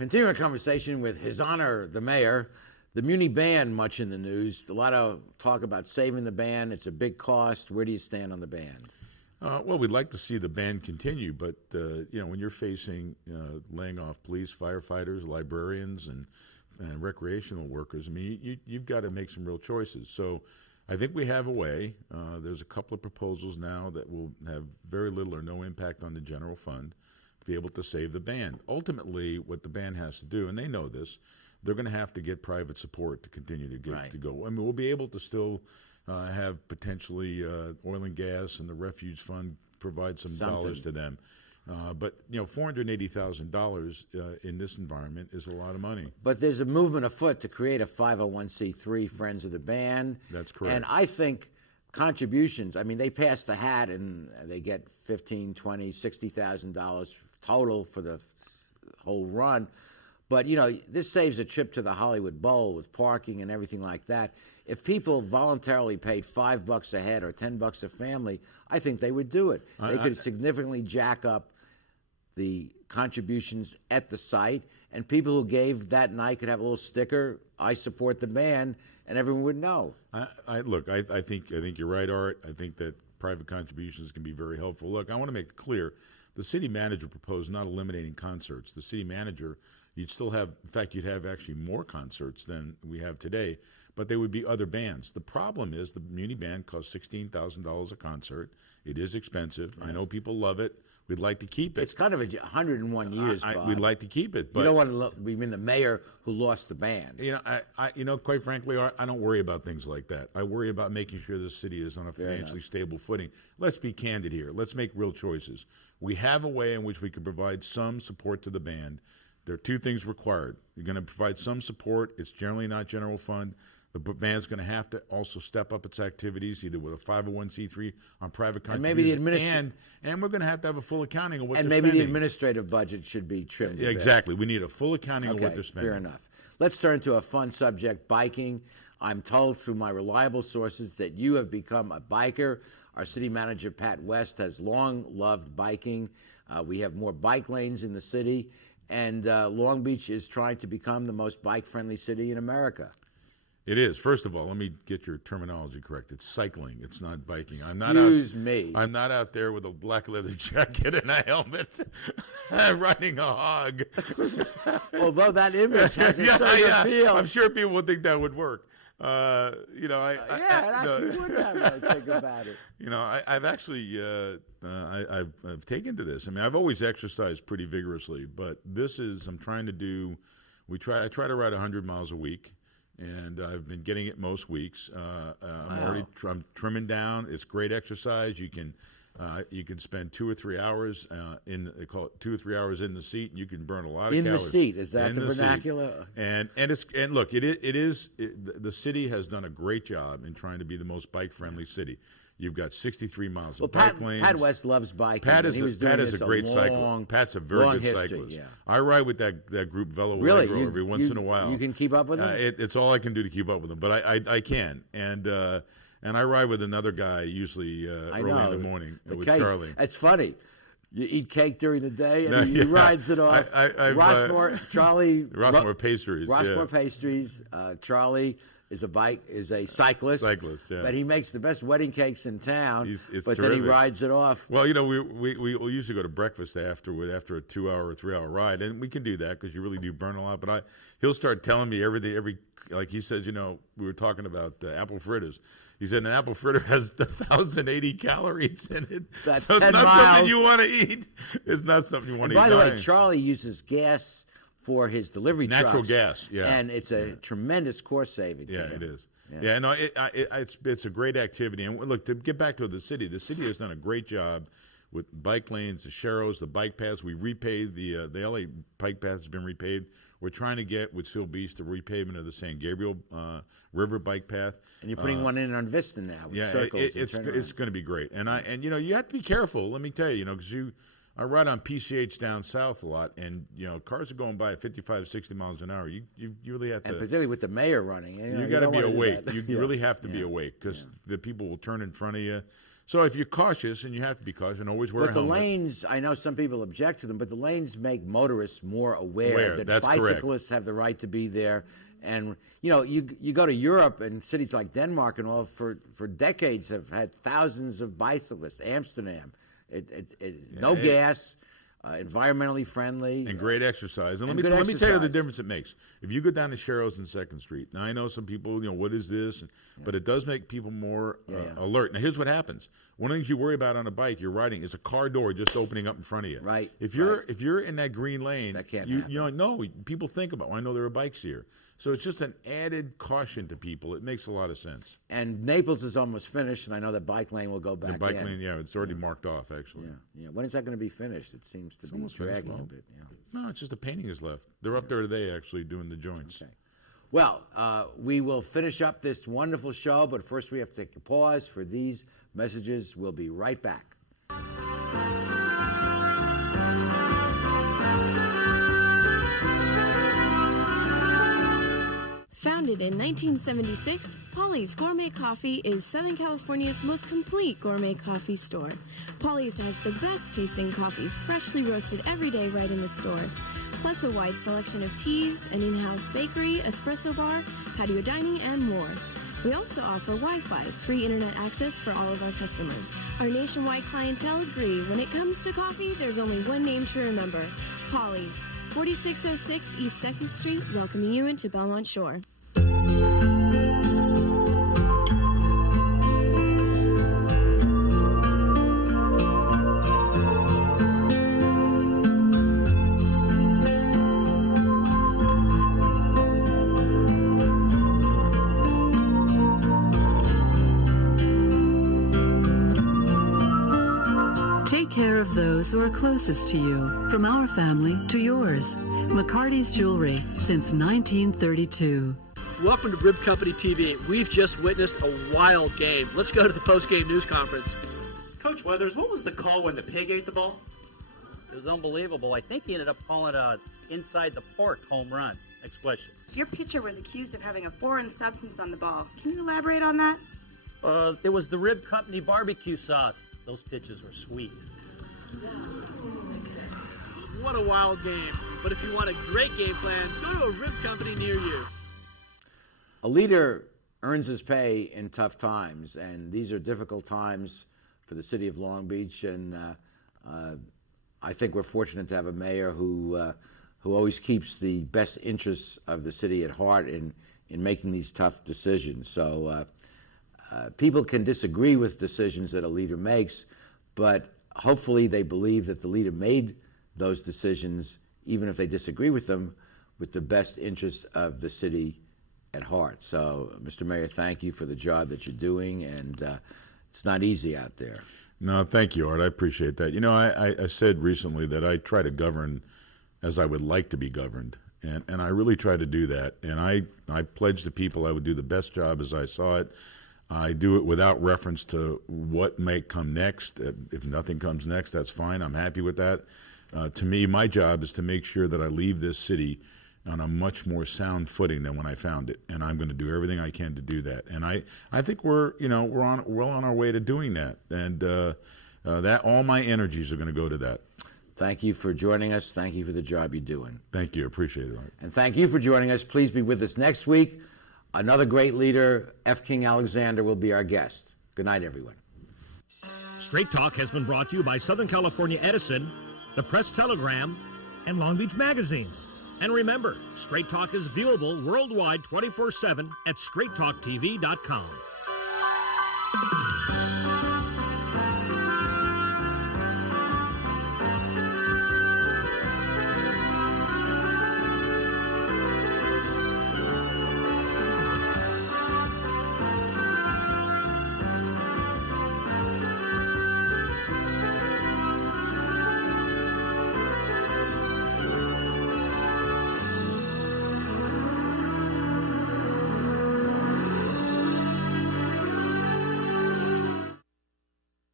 Continuing conversation with His Honor the Mayor. The Muni Band, much in the news. A lot of talk about saving the band. It's a big cost. Where do you stand on the band? Well, we'd like to see the band continue, but when you're facing laying off police, firefighters, librarians, and recreational workers, I mean, you've got to make some real choices. So I think we have a way. There's a couple of proposals now that will have very little or no impact on the general fund to be able to save the band. Ultimately, what the band has to do, and they know this, they're going to have to get private support to continue to get to go. I mean, we'll be able to still have potentially oil and gas and the refuge fund provide some dollars to them. But $480,000 in this environment is a lot of money. But there's a movement afoot to create a 501c3 Friends of the Band. That's correct. And I think contributions, I mean, they pass the hat and they get $15,000, $20,000, $60,000 total for the whole run. But, this saves a trip to the Hollywood Bowl with parking and everything like that. If people voluntarily paid $5 a head or $10 a family, I think they would do it. They could significantly jack up the contributions at the site, and people who gave that night could have a little sticker, "I support the band," and everyone would know. Look, I think you're right, Art. I think that private contributions can be very helpful. Look, I want to make it clear, the city manager proposed not eliminating concerts. The city manager, you'd still have, in fact, you'd have actually more concerts than we have today, but there would be other bands. The problem is the Muni Band costs $16,000 a concert. It is expensive. Yes. I know people love it. We'd like to keep it. It's kind of 101 years, Bob. We'd like to keep it. But you don't want to we mean the mayor who lost the band. Quite frankly, I don't worry about things like that. I worry about making sure the city is on a financially stable footing. Let's be candid here. Let's make real choices. We have a way in which we can provide some support to the band. There are two things required. You're going to provide some support. It's generally not general fund. The band's going to have to also step up its activities, either with a 501c3 on private contributions. And maybe and we're going to have a full accounting of what they're spending. And maybe the administrative budget should be trimmed. Exactly. We need a full accounting of what they're spending. Fair enough. Let's turn to a fun subject, biking. I'm told through my reliable sources that you have become a biker. Our city manager, Pat West, has long loved biking. We have more bike lanes in the city. And Long Beach is trying to become the most bike-friendly city in America. It is. First of all, let me get your terminology correct. It's cycling. It's not biking. Excuse me. I'm not out there with a black leather jacket and a helmet riding a hog. Although that image has a certain appeal. I'm sure people would think that would work. It actually would have to think about it. I've actually I've taken to this. I mean, I've always exercised pretty vigorously, but I'm trying to do. I try to ride 100 miles a week. And I've been getting it most weeks. I'm trimming down. It's great exercise. You can spend 2 or 3 hours they call it 2 or 3 hours in the seat, and you can burn a lot of calories. In the seat, is that the vernacular? Look, the city has done a great job in trying to be the most bike friendly city. You've got 63 miles of bike lanes. Pat West loves biking. Pat is a great cyclist. Pat's a very good cyclist. Yeah. I ride with that group Velo Allegro every once in a while. You can keep up with them? It's all I can do to keep up with them, but I can. And I ride with another guy usually early in the morning with Charlie. It's funny. You eat cake during the day, and he rides it off. Rossmore Pastries. Rossmore Pastries. Charlie is a cyclist. Yeah. But he makes the best wedding cakes in town. It's but terrific. Then he rides it off. Well, we usually go to breakfast after a 2-hour or 3-hour ride, and we can do that because you really do burn a lot. But he'll start telling me every like he says, we were talking about apple fritters. He said an apple fritter has 1,080 calories in it. That's so 10 it's not miles. something you want to eat. It's not something you want to eat. By the way, Charlie uses gas for his delivery trucks. Natural gas, yeah. And it's a tremendous cost saving. Yeah, it is. Yeah, no, it's a great activity. And look, to get back to the city has done a great job with bike lanes, the Sharrows, the bike paths. We repaved the LA bike path has been repaved. We're trying to get with Seal Beach the repavement of the San Gabriel River bike path. And you're putting one in on Vista now with circles. It's going to be great. And you have to be careful. Let me tell you, because I ride on PCH down south a lot, and cars are going by at 55, 60 miles an hour. You really have to, and particularly with the mayor running, you got to be awake. You really have to be awake because the people will turn in front of you. So if you're cautious, and you have to be cautious, and always wear a But the helmet. lanes, I know some people object to them, but the lanes make motorists more aware that That's correct. bicyclists have the right to be there. And, you go to Europe and cities like Denmark and all for decades have had thousands of bicyclists. Amsterdam, no gas, environmentally friendly. And great exercise. And and let good me tell you the exercise. difference it makes. If you go down to Sherrill's and 2nd Street, now I know some people, what is this? But it does make people more alert. Now, here's what happens. One of the things you worry about on a bike, you're riding, is a car door just opening up in front of you. Right, If you're in that green lane, That can't you happen. know, people think about, well, I know there are bikes here. So it's just an added caution to people. It makes a lot of sense. And Naples is almost finished, and I know the bike lane will go back The bike in. lane, it's already marked off, actually. Yeah. When is that going to be finished? It seems to be almost finished, dragging a well. bit. Yeah. No, it's just the painting is left. They're up there today, actually, doing the joints. Okay. Well, we will finish up this wonderful show, but first we have to take a pause for these messages. We'll be right back. Founded in 1976, Polly's Gourmet Coffee is Southern California's most complete gourmet coffee store. Polly's has the best tasting coffee, freshly roasted every day right in the store, plus a wide selection of teas, an in-house bakery, espresso bar, patio dining, and more. We also offer Wi-Fi, free internet access for all of our customers. Our nationwide clientele agree when it comes to coffee, there's only one name to remember, Polly's, 4606 East 2nd Street, welcoming you into Belmont Shore. Take care of those who are closest to you, from our family to yours. McCarty's Jewelry, since 1932. Welcome to Rib Company TV. We've just witnessed a wild game. Let's go to the post-game news conference. Coach Weathers, what was the call when the pig ate the ball? It was unbelievable. I think he ended up calling a inside the park home run. Next question. Your pitcher was accused of having a foreign substance on the ball. Can you elaborate on that? It was the Rib Company barbecue sauce. Those pitches were sweet. What a wild game. But if you want a great game plan, go to a Rib Company near you. A leader earns his pay in tough times, and these are difficult times for the city of Long Beach. And I think we're fortunate to have a mayor who always keeps the best interests of the city at heart in making these tough decisions. So people can disagree with decisions that a leader makes, but hopefully they believe that the leader made those decisions, even if they disagree with them, with the best interests of the city at heart. So, Mr. Mayor, thank you for the job that you're doing, and it's not easy out there. No, thank you, Art. I appreciate that. I said recently that I try to govern as I would like to be governed, and I really try to do that. And I pledged to people I would do the best job as I saw it. I do it without reference to what may come next. If nothing comes next, that's fine. I'm happy with that. To me, my job is to make sure that I leave this city on a much more sound footing than when I found it, and I'm going to do everything I can to do that. And I think we're well on our way to doing that, and that all my energies are going to go to that. Thank you for joining us. Thank you for the job you're doing. Thank you. Appreciate it, Art. And thank you for joining us. Please be with us next week. Another great leader, F. King Alexander, will be our guest. Good night, everyone. Straight Talk has been brought to you by Southern California Edison, the Press Telegram, and Long Beach Magazine. And remember, Straight Talk is viewable worldwide 24/7 at straighttalktv.com.